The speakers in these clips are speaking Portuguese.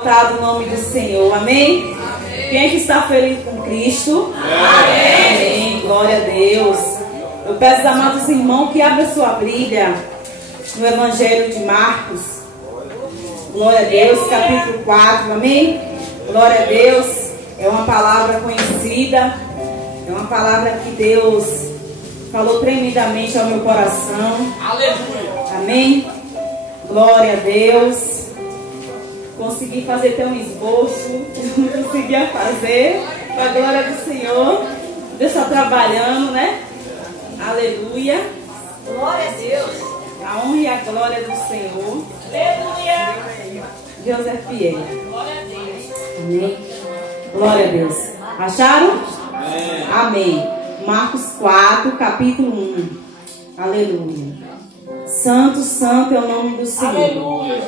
No nome do Senhor, amém? Amém. Quem é que está feliz com Cristo? Amém. Amém. Glória a Deus. Eu peço, amados irmãos, que abra sua Bíblia no Evangelho de Marcos. Glória a Deus, capítulo 4, amém? Glória a Deus. É uma palavra conhecida, é uma palavra que Deus falou tremendamente ao meu coração. Aleluia. Amém? Glória a Deus. Consegui fazer até um esboço, não conseguia fazer, com a glória do Senhor. Deus está trabalhando, né? Aleluia. Glória a Deus. A honra e a glória do Senhor. Aleluia. Deus é fiel. Glória a Deus. Amém. Glória a Deus. Acharam? Amém. Amém. Marcos 4, capítulo 1. Aleluia. Santo, santo é o nome do Senhor. Aleluia.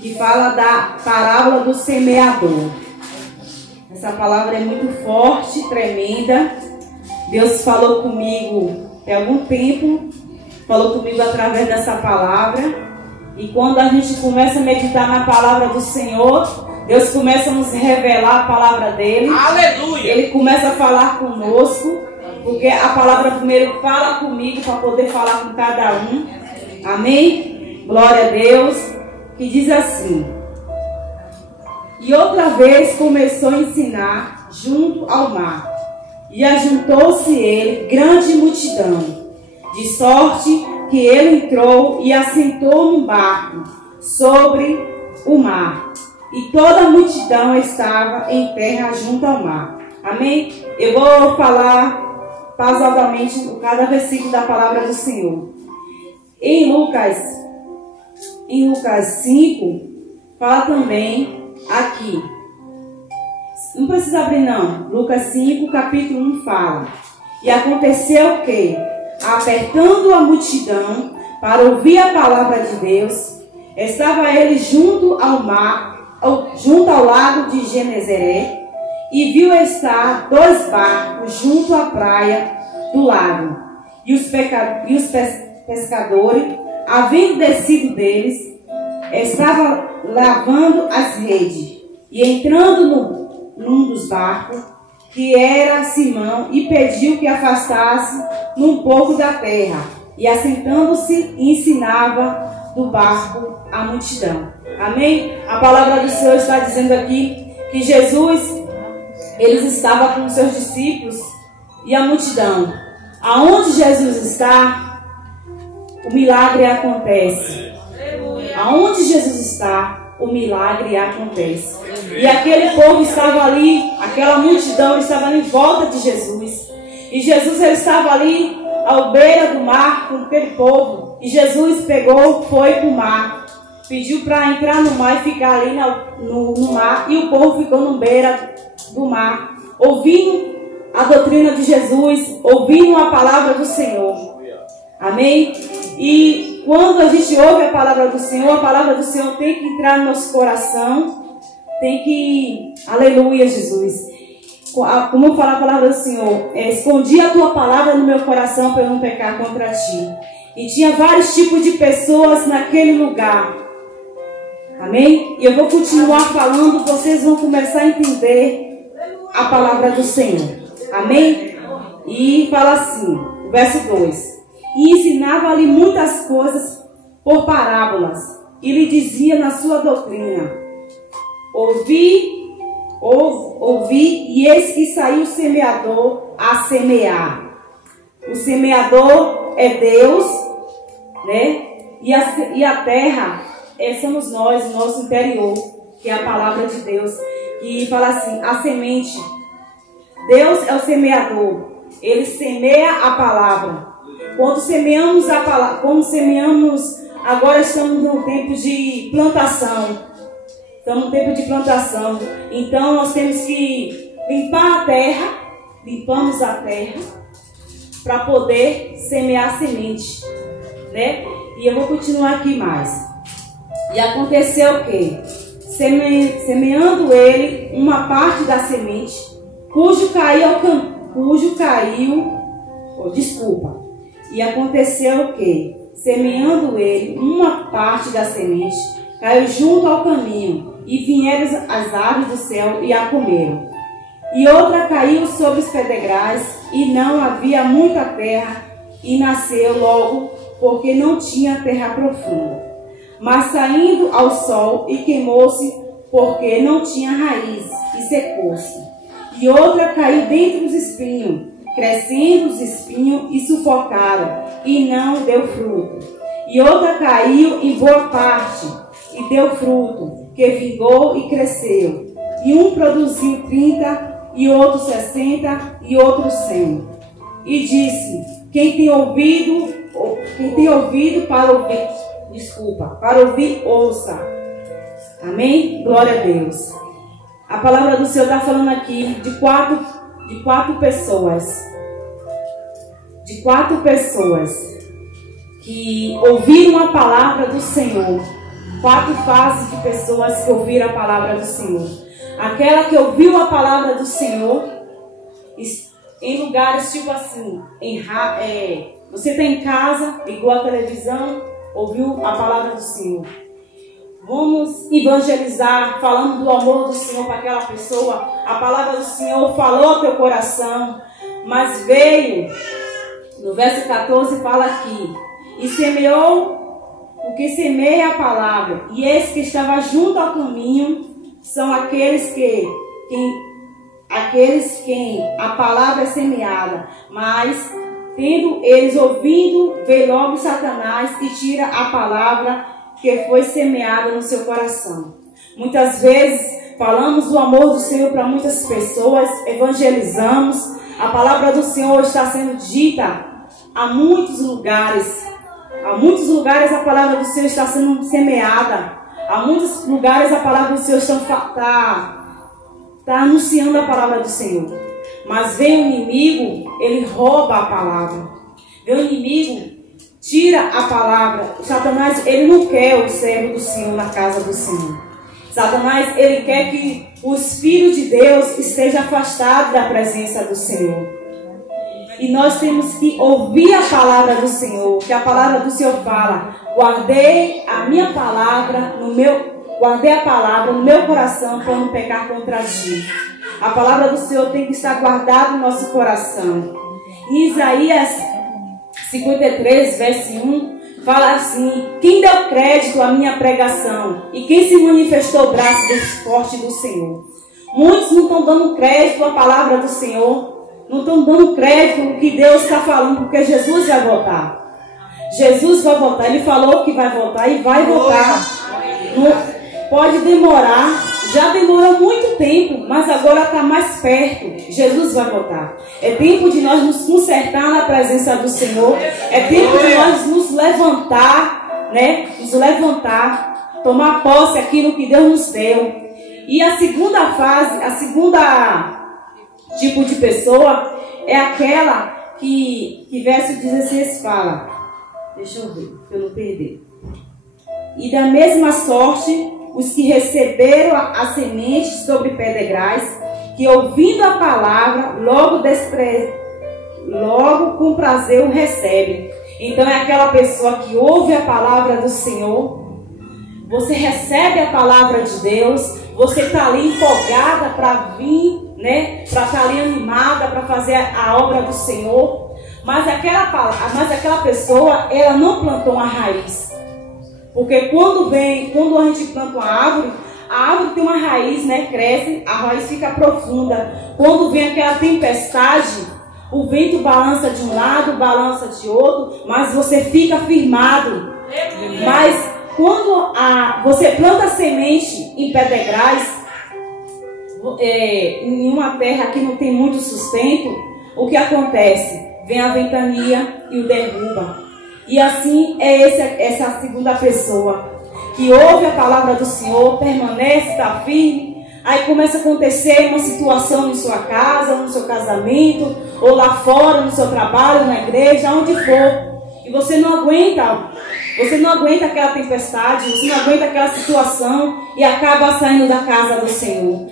Que fala da parábola do semeador. Essa palavra é muito forte, tremenda. Deus falou comigo há algum tempo, falou comigo através dessa palavra. E quando a gente começa a meditar na palavra do Senhor, Deus começa a nos revelar a palavra dele. Aleluia! Ele começa a falar conosco, porque a palavra primeiro fala comigo para poder falar com cada um. Amém? Glória a Deus. Que diz assim: e outra vez começou a ensinar junto ao mar, e ajuntou-se ele grande multidão, de sorte que ele entrou e assentou num barco sobre o mar, e toda a multidão estava em terra junto ao mar. Amém? Eu vou falar pausadamente cada versículo da palavra do Senhor. Em Lucas 5, fala também aqui. Não precisa abrir não. Lucas 5, capítulo 1 fala. E aconteceu que, apertando a multidão para ouvir a palavra de Deus, estava ele junto ao mar, junto ao lago de Genezaré, e viu estar dois barcos junto à praia do lago. E os pescadores, havendo descido deles, estava lavando as redes, e entrando num dos barcos, que era Simão, e pediu que afastasse um pouco da terra, e assentando-se ensinava do barco a multidão. Amém? A palavra do Senhor está dizendo aqui que Jesus, eles estavam com os seus discípulos e a multidão. Aonde Jesus está, o milagre acontece. Aonde Jesus está, o milagre acontece. E aquele povo estava ali, aquela multidão estava ali em volta de Jesus. E Jesus, ele estava ali à beira do mar com aquele povo. E Jesus pegou, foi para o mar, pediu para entrar no mar e ficar ali no mar. E o povo ficou na beira do mar, ouvindo a doutrina de Jesus, ouvindo a palavra do Senhor. Amém? E quando a gente ouve a palavra do Senhor tem que entrar no nosso coração, tem que... Aleluia, Jesus. Como fala a palavra do Senhor, escondi a tua palavra no meu coração para eu não pecar contra ti. E tinha vários tipos de pessoas naquele lugar. Amém? E eu vou continuar falando, vocês vão começar a entender a palavra do Senhor. Amém? E fala assim, verso 2. E ensinava-lhe muitas coisas por parábolas, e lhe dizia na sua doutrina: ouvi, e eis que saiu o semeador a semear. O semeador é Deus, né? E a terra somos nós, o nosso interior, que é a palavra de Deus. E fala assim, a semente. Deus é o semeador, ele semeia a palavra. Quando semeamos a palavra, agora estamos no tempo de plantação. Estamos no tempo de plantação. Então nós temos que limpar a terra, limpamos a terra para poder semear a semente, né? E eu vou continuar aqui mais. E aconteceu o quê? Semeando ele uma parte da semente, E aconteceu o quê? Semeando ele uma parte da semente, caiu junto ao caminho, e vieram as aves do céu e a comeram. E outra caiu sobre os pedregais, e não havia muita terra, e nasceu logo, porque não tinha terra profunda. Mas saindo ao sol, e queimou-se, porque não tinha raiz, e secou-se. E outra caiu dentro dos espinhos, crescendo os espinhos, e sufocaram, e não deu fruto. E outra caiu em boa parte, e deu fruto, que vingou e cresceu. E um produziu 30, e outro 60, e outro 100. E disse: quem tem ouvido para ouvir, ouça. Amém? Glória a Deus. A palavra do Senhor está falando aqui de quatro pessoas. De quatro pessoas que ouviram a palavra do Senhor. 4 fases de pessoas que ouviram a palavra do Senhor. Aquela que ouviu a palavra do Senhor em lugares tipo assim, você está em casa, ligou a televisão, ouviu a palavra do Senhor. Vamos evangelizar, falando do amor do Senhor para aquela pessoa. A palavra do Senhor falou ao teu coração, mas veio, no verso 14 fala aqui, e semeou o que semeia a palavra, e esse que estava junto ao caminho são aqueles quem a palavra é semeada, mas tendo eles ouvindo, vem logo Satanás e tira a palavra que foi semeada no seu coração. Muitas vezes falamos do amor do Senhor para muitas pessoas, evangelizamos, a palavra do Senhor está sendo dita a muitos lugares. A muitos lugares a palavra do Senhor está sendo semeada. A muitos lugares a palavra do Senhor está anunciando a palavra do Senhor. Mas vem o inimigo, ele rouba a palavra. Vem o inimigo, tira a palavra. Satanás, ele não quer o servo do Senhor na casa do Senhor. Satanás, ele quer que o Espírito de Deus esteja afastado da presença do Senhor. E nós temos que ouvir a palavra do Senhor, que a palavra do Senhor fala: guardei a palavra no meu coração para não pecar contra ti. A palavra do Senhor tem que estar guardada no nosso coração. Em Isaías 53, verso 1, fala assim: quem deu crédito à minha pregação e quem se manifestou o braço forte do Senhor? Muitos não estão dando crédito à palavra do Senhor. Não estão dando crédito no que Deus está falando, porque Jesus vai voltar. Jesus vai voltar. Ele falou que vai voltar e vai voltar. Pode demorar. Já demorou muito tempo, mas agora está mais perto. Jesus vai voltar. É tempo de nós nos consertar na presença do Senhor. É tempo de nós nos levantar, né? Nos levantar, tomar posse aquilo que Deus nos deu. E a segunda fase, a segunda tipo de pessoa é aquela que verso 16 fala. Deixa eu ver, para eu não perder. E da mesma sorte, os que receberam a semente sobre pedregais, que ouvindo a palavra, logo com prazer o recebem. Então é aquela pessoa que ouve a palavra do Senhor. Você recebe a palavra de Deus, você está ali empolgada para vir, né? Para estar ali animada para fazer a obra do Senhor. Mas aquela pessoa, ela não plantou uma raiz. Porque quando a gente planta uma árvore, a árvore tem uma raiz, né? Cresce, a raiz fica profunda. Quando vem aquela tempestade, o vento balança de um lado, balança de outro, mas você fica firmado. Mas quando você planta semente em pedregais, em uma terra que não tem muito sustento, o que acontece? Vem a ventania e o derruba. E assim é essa segunda pessoa que ouve a palavra do Senhor, permanece, está firme. Aí começa a acontecer uma situação em sua casa, no seu casamento, ou lá fora, no seu trabalho, na igreja, onde for. E você não aguenta aquela tempestade, você não aguenta aquela situação e acaba saindo da casa do Senhor.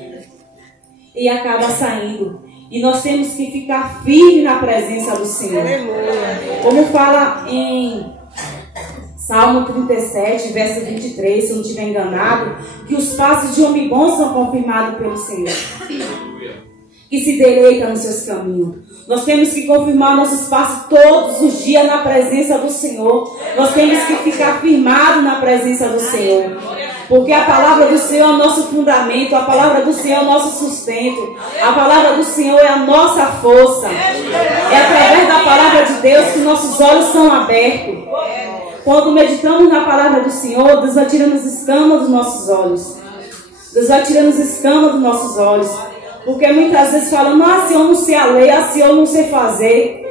E acaba saindo. E nós temos que ficar firmes na presença do Senhor. Como fala em Salmo 37, verso 23, se eu não estiver enganado, que os passos de homem bom são confirmados pelo Senhor, que se deleita nos seus caminhos. Nós temos que confirmar nossos passos todos os dias na presença do Senhor. Nós temos que ficar firmados na presença do Senhor. Porque a palavra do Senhor é o nosso fundamento, a palavra do Senhor é o nosso sustento, a palavra do Senhor é a nossa força. É através da palavra de Deus que nossos olhos são abertos. Quando meditamos na palavra do Senhor, Deus vai tirando as escamas dos nossos olhos. Deus vai tirando as escamas dos nossos olhos. Porque muitas vezes falamos, se eu não sei a lei, se eu não sei fazer.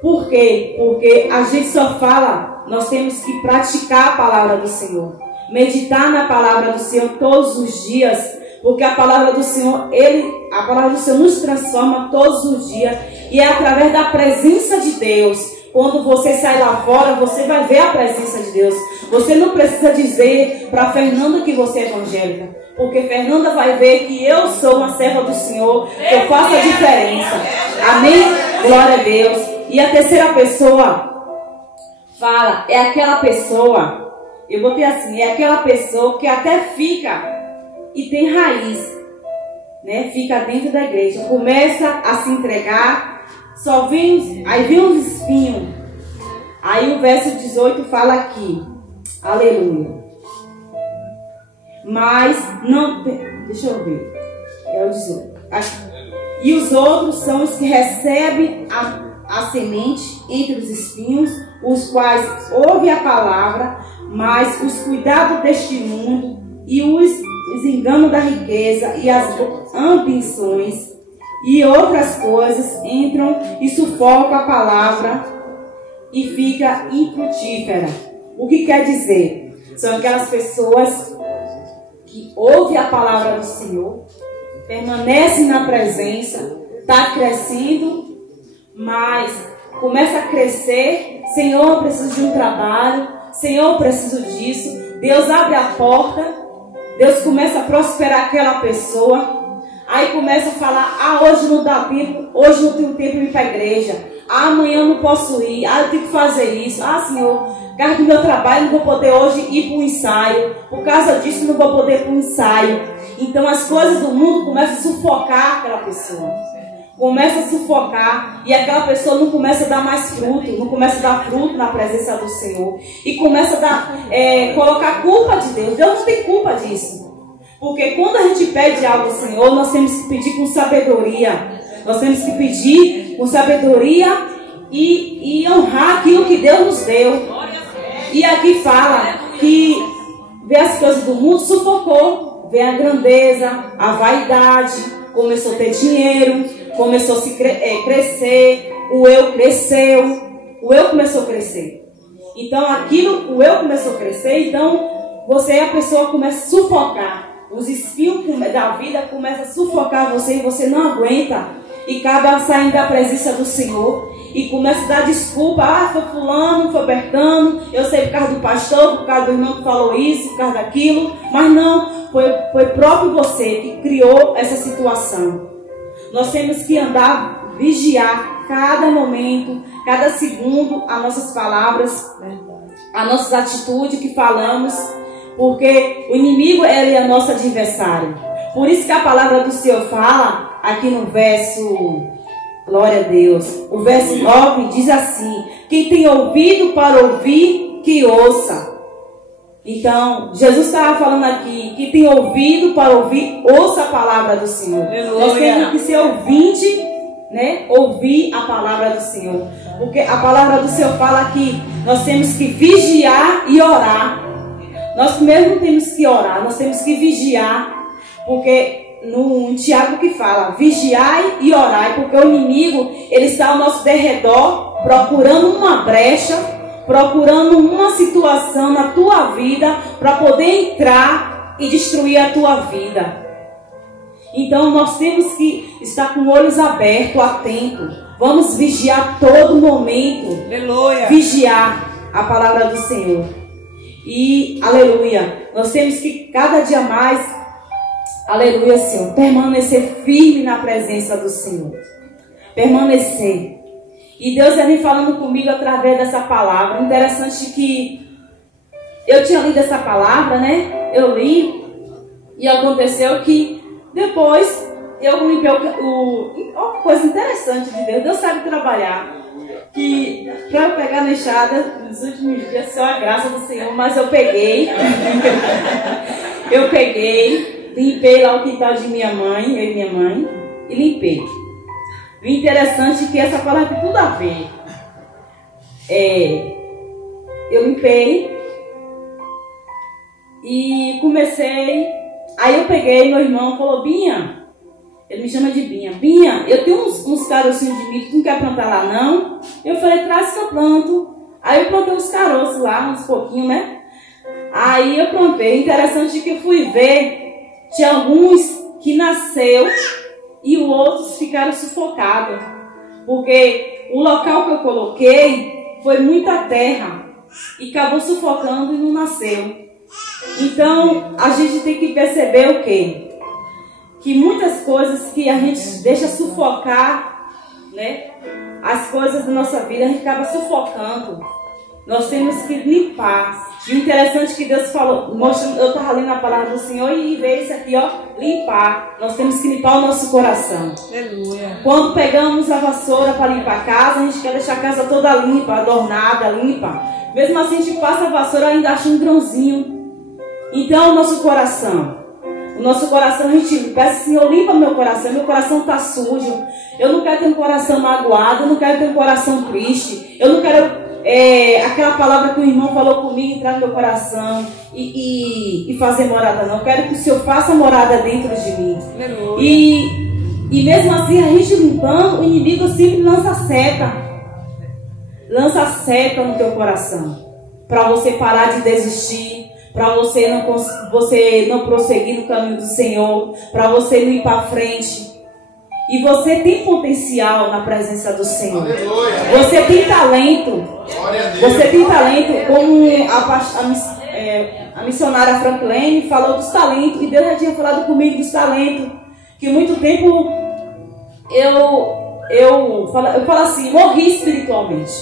Por quê? Porque a gente só fala, nós temos que praticar a palavra do Senhor. Meditar na palavra do Senhor todos os dias, porque a palavra do Senhor, a palavra do Senhor nos transforma todos os dias, e é através da presença de Deus. Quando você sai lá fora, você vai ver a presença de Deus. Você não precisa dizer para Fernanda que você é evangélica, porque Fernanda vai ver que eu sou uma serva do Senhor, que eu faço a diferença. Amém? Glória a Deus. E a terceira pessoa fala, é aquela pessoa, eu botei assim, é aquela pessoa que até fica e tem raiz, né? Fica dentro da igreja, começa a se entregar, aí vem uns espinhos. Aí o verso 18 fala aqui, aleluia. Mas não, deixa eu ver, é o 18. Aqui. E os outros são os que recebem a semente entre os espinhos, os quais ouvem a palavra, mas os cuidados deste mundo e os enganos da riqueza e as ambições e outras coisas entram e sufocam a palavra e fica infrutífera. O que quer dizer? São aquelas pessoas que ouvem a palavra do Senhor, permanecem na presença, está crescendo, mas começa a crescer. Senhor, eu preciso de um trabalho. Senhor, eu preciso disso. Deus abre a porta. Deus começa a prosperar aquela pessoa. Aí começa a falar, hoje não dá tempo. Hoje não tenho tempo de ir para a igreja. Amanhã eu não posso ir. Eu tenho que fazer isso. Senhor, por causa do meu trabalho, não vou poder hoje ir para o ensaio. Por causa disso, não vou poder ir para o ensaio. Então as coisas do mundo começam a sufocar aquela pessoa. Começa a sufocar e aquela pessoa não começa a dar mais fruto, não começa a dar fruto na presença do Senhor e começa a colocar culpa de Deus. Deus não tem culpa disso, porque quando a gente pede algo ao Senhor, nós temos que pedir com sabedoria. Nós temos que pedir com sabedoria e honrar aquilo que Deus nos deu. E aqui fala que vê as coisas do mundo, sufocou, vê a grandeza, a vaidade, começou a ter dinheiro, começou a se crescer, o eu cresceu, o eu começou a crescer. Então o eu começou a crescer, então a pessoa começa a sufocar. Os espinhos da vida começam a sufocar você e você não aguenta. E acaba saindo da presença do Senhor e começa a dar desculpa. Foi fulano, foi Bertano, eu sei por causa do pastor, por causa do irmão que falou isso, por causa daquilo. Mas não, foi próprio você que criou essa situação. Nós temos que andar, vigiar cada momento, cada segundo, as nossas palavras, as nossas atitudes que falamos, porque o inimigo ele é nosso adversário. Por isso que a palavra do Senhor fala aqui no verso, glória a Deus, o verso 9 diz assim: quem tem ouvido para ouvir, que ouça. Então, Jesus estava falando aqui, que tem ouvido para ouvir, ouça a palavra do Senhor. Nós temos que ser ouvinte, né? Ouvir a palavra do Senhor. Porque a palavra do Senhor fala que nós temos que vigiar e orar. Nós mesmo temos que orar, nós temos que vigiar. Porque no Tiago que fala, vigiai e orai, porque o inimigo, ele está ao nosso derredor, procurando uma brecha, procurando uma situação na tua vida para poder entrar e destruir a tua vida. Então nós temos que estar com olhos abertos, atentos. Vamos vigiar todo momento. Aleluia. Vigiar a palavra do Senhor. E, aleluia, nós temos que cada dia mais, aleluia, Senhor, permanecer firme na presença do Senhor. Permanecer. E Deus vem falando comigo através dessa palavra. Interessante que eu tinha lido essa palavra, né? Eu li e aconteceu que depois eu limpei uma coisa interessante de Deus. Deus sabe trabalhar. Que para eu pegar na enxada nos últimos dias, só a graça do Senhor, mas eu peguei. Eu peguei, limpei lá o quintal de minha mãe, eu e minha mãe, e limpei. O interessante é que essa palavra tem tudo a ver. Eu limpei e comecei. Aí eu peguei, meu irmão falou: Binha, ele me chama de Binha. Binha, eu tenho uns carocinhos de milho, tu não quer plantar lá não? Eu falei: traz que eu planto. Aí eu plantei uns caroços lá, uns pouquinhos, né? Aí eu plantei. Interessante que eu fui ver, tinha alguns que nasceu e os outros ficaram sufocados. Porque o local que eu coloquei foi muita terra e acabou sufocando e não nasceu. Então a gente tem que perceber o quê? Que muitas coisas que a gente deixa sufocar, né? As coisas da nossa vida a gente acaba sufocando. Nós temos que limpar. E o interessante é que Deus falou, eu estava lendo a palavra do Senhor e veio isso aqui, ó, limpar. Nós temos que limpar o nosso coração. Aleluia. Quando pegamos a vassoura para limpar a casa, a gente quer deixar a casa toda limpa, adornada, limpa. Mesmo assim, a gente passa a vassoura e ainda acha um grãozinho. Então, o nosso coração, a gente peça: Senhor, limpa meu coração está sujo. Eu não quero ter um coração magoado, eu não quero ter um coração triste, eu não quero aquela palavra que o irmão falou comigo entrar no meu coração e fazer morada, não. Eu quero que o Senhor faça morada dentro de mim. E mesmo assim, a gente limpando, o inimigo sempre lança seta no teu coração, para você parar de desistir, para você não prosseguir no caminho do Senhor, para você não ir para frente. E você tem potencial na presença do Senhor. Aleluia. Você tem talento. Você tem talento, como a missionária Franklin falou dos talentos. E Deus já tinha falado comigo dos talentos. Que muito tempo eu falo assim, morri espiritualmente.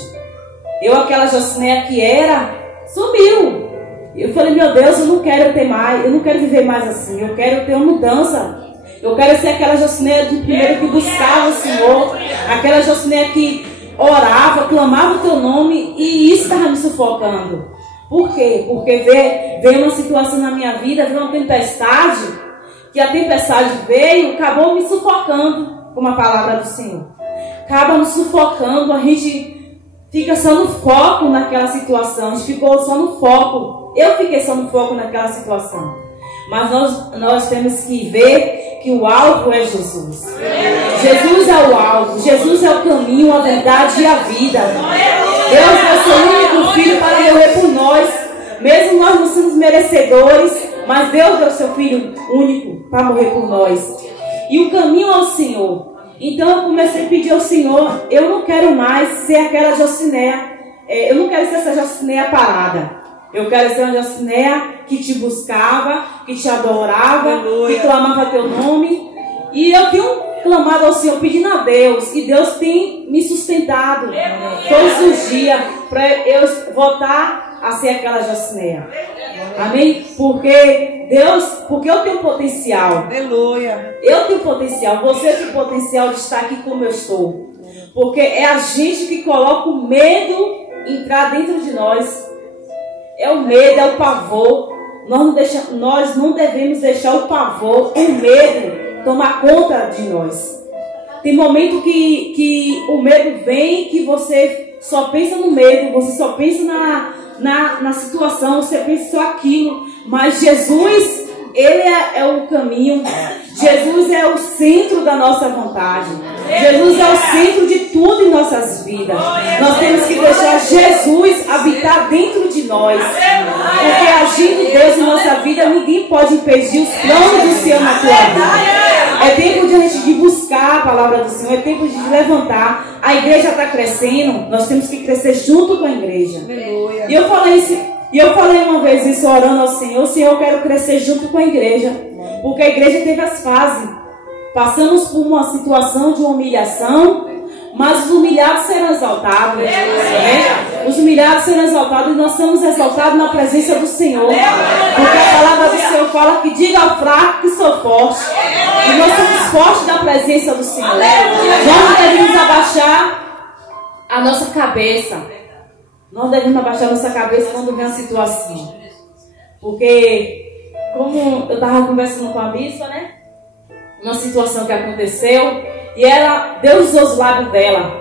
Aquela Jocineia que era, sumiu. Eu falei: meu Deus, eu não quero ter mais, eu não quero viver mais assim. Eu quero ter uma mudança. Eu quero ser aquela Jocineia de primeiro que buscava o Senhor, aquela Jocineia que orava, clamava o teu nome, e isso estava me sufocando. Por quê? Porque veio uma situação na minha vida, veio uma tempestade, que a tempestade veio, acabou me sufocando, como a palavra do Senhor. Acaba nos sufocando, a gente fica só no foco naquela situação, a gente ficou só no foco. Eu fiquei só no foco naquela situação. Mas nós temos que ver que o alvo é Jesus. Jesus é o alvo. Jesus é o caminho, a verdade e a vida. Deus deu seu único filho para morrer por nós. Mesmo nós não somos merecedores, mas Deus deu seu filho único para morrer por nós. E o caminho é o Senhor. Então eu comecei a pedir ao Senhor: eu não quero mais ser aquela Jocineia. Eu não quero ser essa Jocineia parada. Eu quero ser uma Jocineia que te buscava, que te adorava, aleluia, que clamava teu nome. E eu tenho clamado ao Senhor, pedindo a Deus. E Deus tem me sustentado, aleluia, todos os dias, para eu voltar a ser aquela Jocineia. Amém? Porque eu tenho potencial. Aleluia. Eu tenho potencial. Você tem potencial de estar aqui como eu estou. Porque é a gente que coloca o medo entrar dentro de nós. É o medo, é o pavor. Nós não devemos deixar o pavor, o medo tomar conta de nós. Tem momento que o medo vem, que você só pensa no medo, você só pensa na situação, você pensa só aquilo. Mas Jesus, Ele é o caminho. Jesus é o centro da nossa vontade. Jesus é o centro de tudo em nossas vidas. Nós temos que deixar Jesus habitar dentro de nós. Porque agindo Deus em nossa vida, ninguém pode impedir os planos do Senhor na tua vida. É tempo de a gente buscar a palavra do Senhor. É tempo de levantar. A igreja está crescendo. Nós temos que crescer junto com a igreja. E eu falei uma vez isso orando ao Senhor: Senhor, eu quero crescer junto com a igreja. Porque a igreja teve as fases. Passamos por uma situação de humilhação, mas os humilhados serão exaltados. Né? Os humilhados serão exaltados e nós somos exaltados na presença do Senhor. Porque a palavra do Senhor fala que diga ao fraco que sou forte. E nós somos fortes na presença do Senhor. Nós não devemos abaixar a nossa cabeça. Nós devemos abaixar a nossa cabeça quando vem uma situação. Porque, como eu estava conversando com a bispa, né? Uma situação que aconteceu. E Deus usou os lábios dela.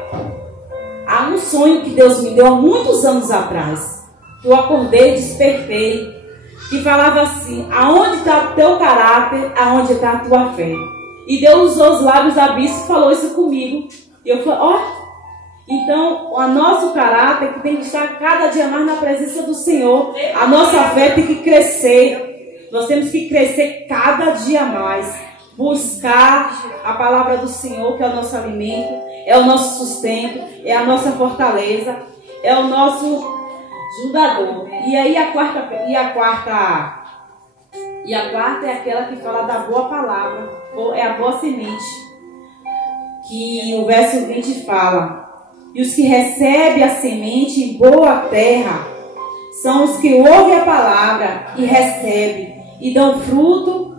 Há um sonho que Deus me deu há muitos anos atrás. Eu acordei e despertei. Que falava assim: aonde está o teu caráter, aonde está a tua fé. E Deus usou os lábios da bispa e falou isso comigo. E eu falei: ó, então o nosso caráter que tem que estar cada dia mais na presença do Senhor. A nossa fé tem que crescer. Nós temos que crescer cada dia mais. Buscar a palavra do Senhor, que é o nosso alimento, é o nosso sustento, é a nossa fortaleza, é o nosso ajudador. E aí a quarta é aquela que fala da boa palavra, é a boa semente. Que o verso 20 fala: e os que recebem a semente em boa terra são os que ouvem a palavra e recebem e dão fruto,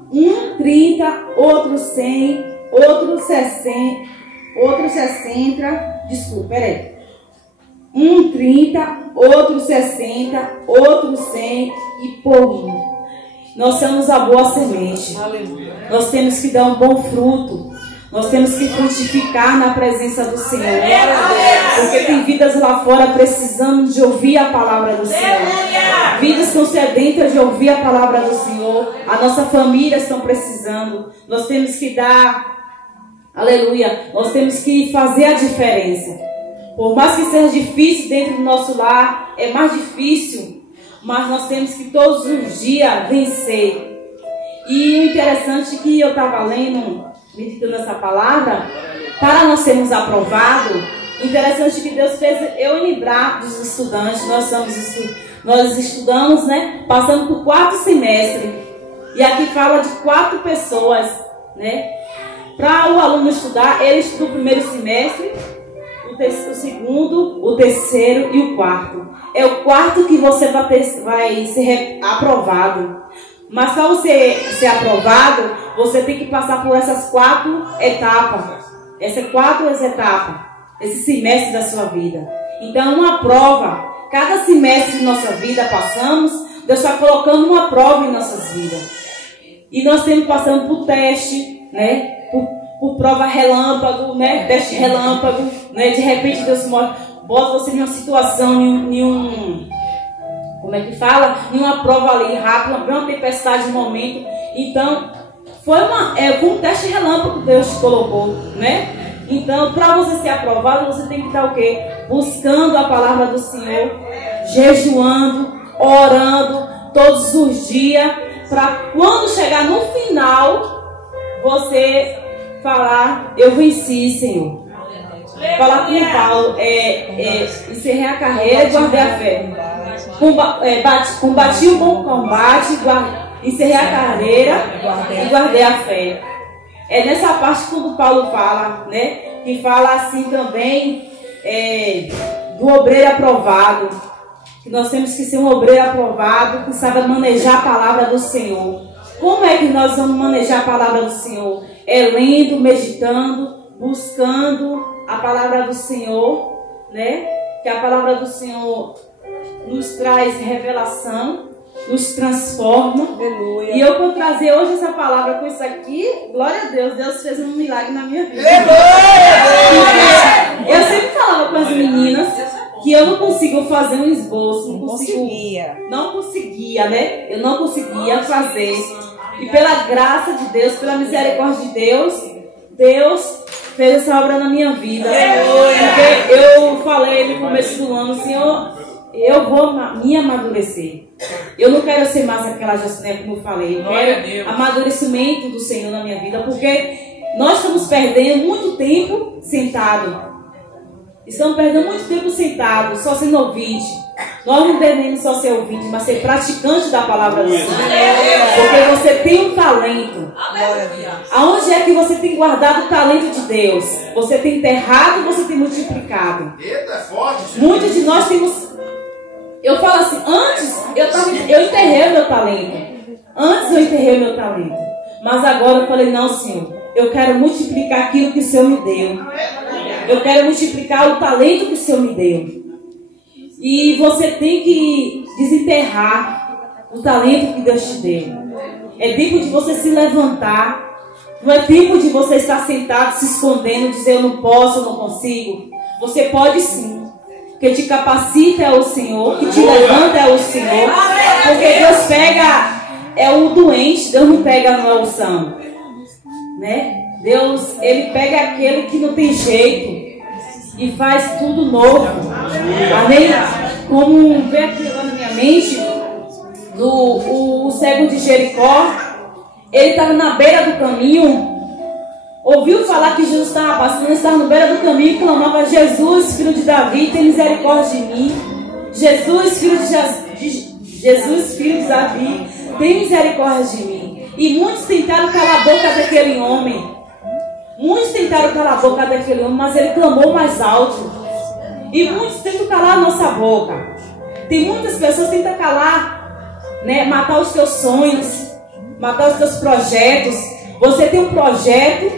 30, outros 100, outros 60, desculpa, peraí. 30, outros 60, outros 100 e por 1. Nós somos a boa semente. Aleluia. Nós temos que dar um bom fruto. Nós temos que frutificar na presença do Senhor. Porque tem vidas lá fora precisando de ouvir a palavra do Senhor. Vidas estão sedentas de ouvir a palavra do Senhor. A nossa família estão precisando. Nós temos que dar, aleluia, nós temos que fazer a diferença. Por mais que seja difícil dentro do nosso lar, é mais difícil, mas nós temos que todos os dias vencer. E o interessante é que eu estava lendo, meditando essa palavra, para nós sermos aprovados, interessante que Deus fez eu lembrar dos estudantes. Nós estudamos, né? Passando por 4 semestres. E aqui fala de 4 pessoas, né? Para o aluno estudar, ele estuda o primeiro semestre, o segundo, o terceiro e o quarto. É o quarto que você vai ser aprovado. Mas para você ser aprovado, você tem que passar por essas 4 etapas. Essas 4 etapas. Esse semestre da sua vida. Então, uma prova. Cada semestre de nossa vida passamos, Deus está colocando uma prova em nossas vidas. E nós temos passando por teste, né? Por prova relâmpago, né? Teste relâmpago, né? De repente Deus bota você em uma situação, como é que fala? Em uma prova ali rápida, uma tempestade de momento. Então, foi um teste relâmpago que Deus te colocou, né? Então, para você ser aprovado, você tem que estar o quê? Buscando a palavra do Senhor, jejuando, orando todos os dias, para quando chegar no final, você falar: eu venci, Senhor. Falar com Paulo, encerrei a carreira e guardei a fé. Combati o bom combate, encerrei a carreira e guardei a fé. É nessa parte quando Paulo fala, né? Que fala assim também do obreiro aprovado. Que nós temos que ser um obreiro aprovado que sabe manejar a palavra do Senhor. Como é que nós vamos manejar a palavra do Senhor? É lendo, meditando, buscando a palavra do Senhor, né? Que a palavra do Senhor nos traz revelação, nos transforma. Aleluia. E eu vou trazer hoje essa palavra com isso aqui. Glória a Deus, Deus fez um milagre na minha vida. Eu sempre falava com as meninas que eu não consigo fazer um esboço, não conseguia, né? Eu não conseguia fazer. E pela graça de Deus, pela misericórdia de Deus, Deus fez essa obra na minha vida. Porque eu falei no começo do ano: Senhor, eu vou me amadurecer. Eu não quero ser mais aquela Jaciné, como eu falei. Eu quero amadurecimento do Senhor na minha vida, porque nós estamos perdendo muito tempo sentado. Estamos perdendo muito tempo sentado, só sendo ouvinte. Nós não devemos só ser ouvinte, mas ser praticante da palavra do Senhor. Porque você tem um talento. Aonde é que você tem guardado o talento de Deus? Você tem enterrado ou você tem multiplicado? Muitos de nós temos Eu falo assim, antes eu enterrei o meu talento. Antes eu enterrei o meu talento. Mas agora eu falei, não, Senhor, eu quero multiplicar aquilo que o Senhor me deu. Eu quero multiplicar o talento que o Senhor me deu. E você tem que desenterrar o talento que Deus te deu. É tempo de você se levantar. Não é tempo de você estar sentado, se escondendo, dizer eu não posso, eu não consigo. Você pode sim. Que te capacita é o Senhor, que te levanta é o Senhor. Porque Deus pega, é o doente, Deus não pega no é o são. Né? Deus, Ele pega aquele que não tem jeito e faz tudo novo. Amém? Como vem aqui agora na minha mente, o cego de Jericó, ele estava na beira do caminho. Ouviu falar que Jesus estava passando, estava na beira do caminho e clamava: Jesus, filho de Davi, tem misericórdia de mim. Jesus, filho de Davi, tem misericórdia de mim. E muitos tentaram calar a boca daquele homem. Muitos tentaram calar a boca daquele homem, mas ele clamou mais alto. E muitos tentam calar a nossa boca. Tem muitas pessoas que tentam calar, né, matar os teus sonhos, matar os teus projetos. Você tem um projeto,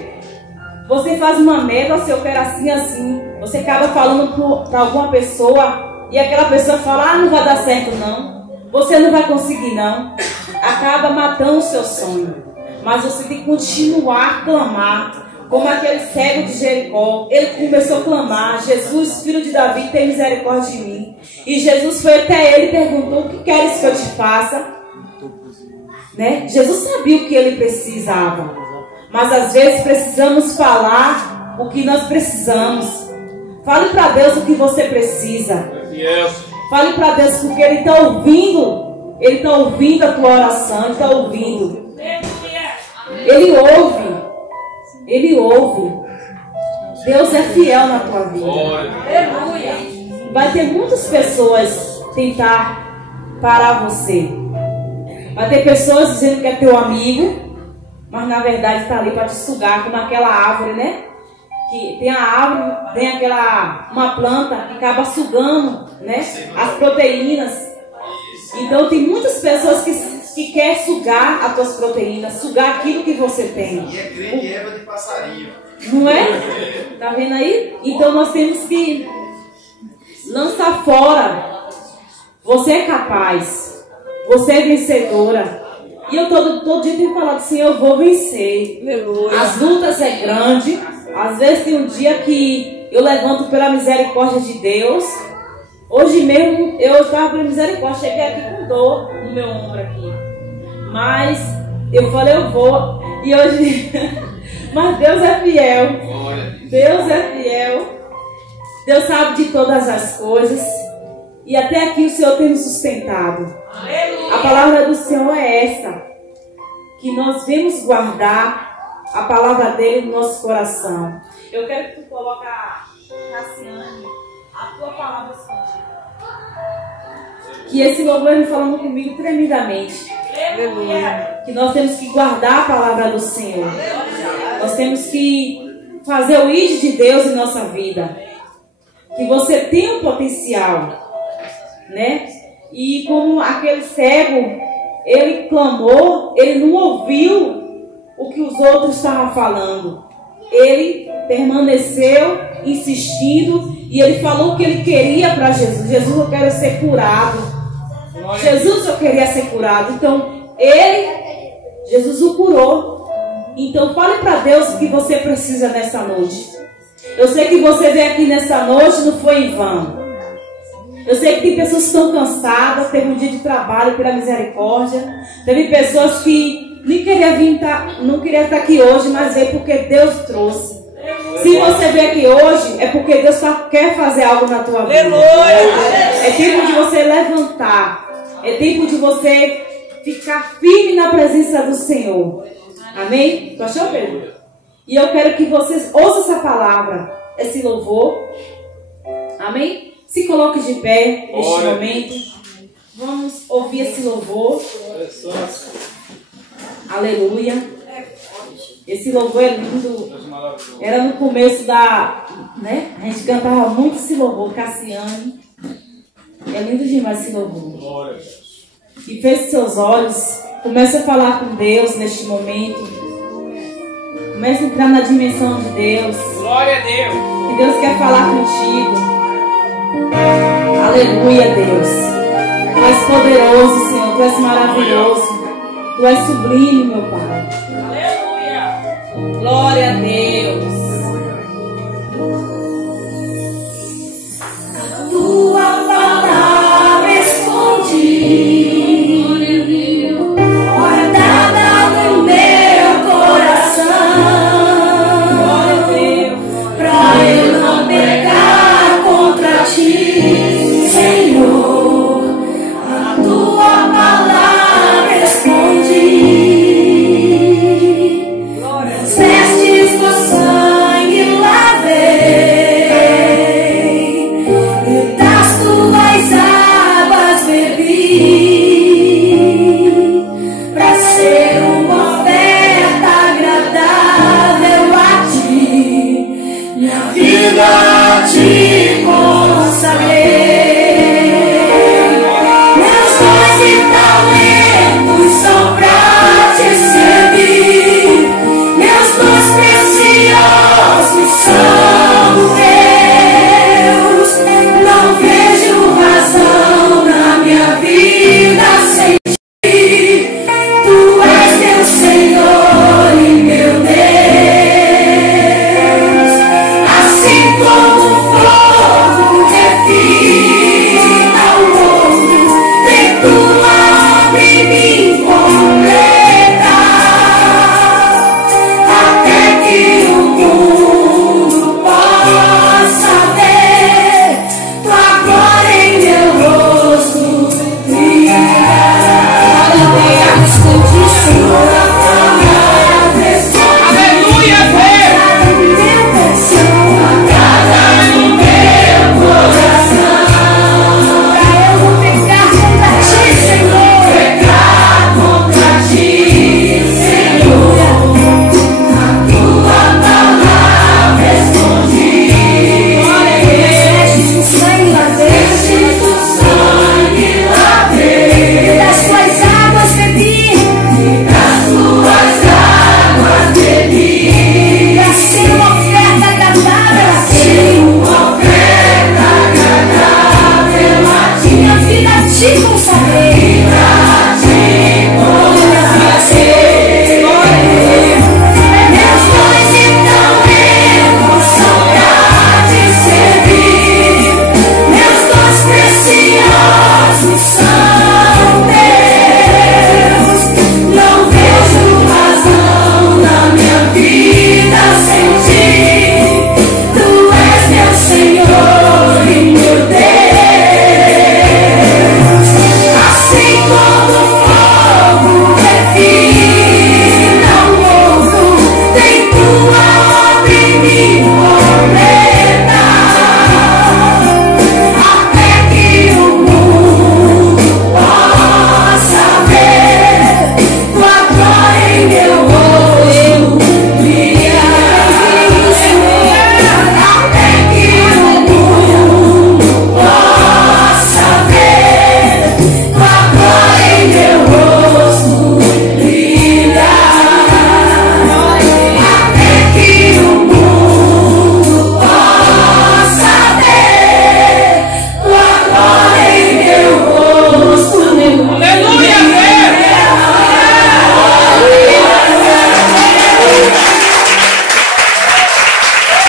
você faz uma meta, você quer assim, assim. Você acaba falando para alguma pessoa e aquela pessoa fala: ah, não vai dar certo não. Você não vai conseguir não. Acaba matando o seu sonho. Mas você tem que continuar a clamar. Como aquele cego de Jericó, ele começou a clamar: Jesus, filho de Davi, tem misericórdia de mim. E Jesus foi até ele e perguntou: o que queres que eu te faça? Né? Jesus sabia o que ele precisava. Mas às vezes precisamos falar o que nós precisamos. Fale para Deus o que você precisa. Fale para Deus, porque Ele está ouvindo. Ele está ouvindo a tua oração. Ele está ouvindo. Ele ouve. Ele ouve. Deus é fiel na tua vida. Vai ter muitas pessoas tentar parar você. Vai ter pessoas dizendo que é teu amigo, mas na verdade está ali para te sugar, como aquela árvore, né? Que tem a árvore, tem uma planta que acaba sugando, né, as proteínas. Então tem muitas pessoas que querem sugar as tuas proteínas, sugar aquilo que você tem. E é creme erva de passarinho. Não é? Tá vendo aí? Então nós temos que lançar fora. Você é capaz. Você é vencedora. E eu todo dia tenho falado assim: eu vou vencer. As lutas é grande. Às vezes tem um dia que eu levanto pela misericórdia de Deus. Hoje mesmo eu estava pela misericórdia. Cheguei aqui com dor no meu ombro aqui. Mas eu falei, eu vou. E hoje... Mas Deus é fiel. Deus é fiel. Deus sabe de todas as coisas. E até aqui o Senhor tem nos sustentado. A palavra do Senhor é essa. Que nós vemos guardar a palavra dele no nosso coração. Eu quero que tu coloque, Cassiane, a tua palavra escondida. Que esse louvor vem falando comigo tremendamente. Que nós temos que guardar a palavra do Senhor. Nós temos que fazer o id de Deus em nossa vida. Que você tem um potencial, né? E como aquele cego, ele clamou, ele não ouviu o que os outros estavam falando. Ele permaneceu insistindo e ele falou o que ele queria para Jesus. Jesus, eu quero ser curado. Jesus, eu queria ser curado. Então, Jesus o curou. Então, fale para Deus o que você precisa nessa noite. Eu sei que você veio aqui nessa noite, não foi em vão. Eu sei que tem pessoas que estão cansadas. Teve um dia de trabalho pela misericórdia. Teve pessoas que nem queria vir, não queria estar aqui hoje, mas veio porque Deus trouxe. Se você veio aqui hoje, é porque Deus quer fazer algo na tua vida. É tempo de você levantar. É tempo de você ficar firme na presença do Senhor. Amém? Tu achou, Pedro? E eu quero que vocês ouçam essa palavra, esse louvor. Amém? Se coloque de pé neste momento. Vamos ouvir esse louvor. Aleluia. Esse louvor é lindo. Era no começo da... né? A gente cantava muito esse louvor, Cassiane. É lindo demais esse louvor. E feche seus olhos. Comece a falar com Deus neste momento. Comece a entrar na dimensão de Deus. Glória a Deus. Que Deus quer falar contigo. Aleluia, Deus. Tu és poderoso, Senhor. Tu és maravilhoso. Tu és sublime, meu Pai. Aleluia. Glória a Deus.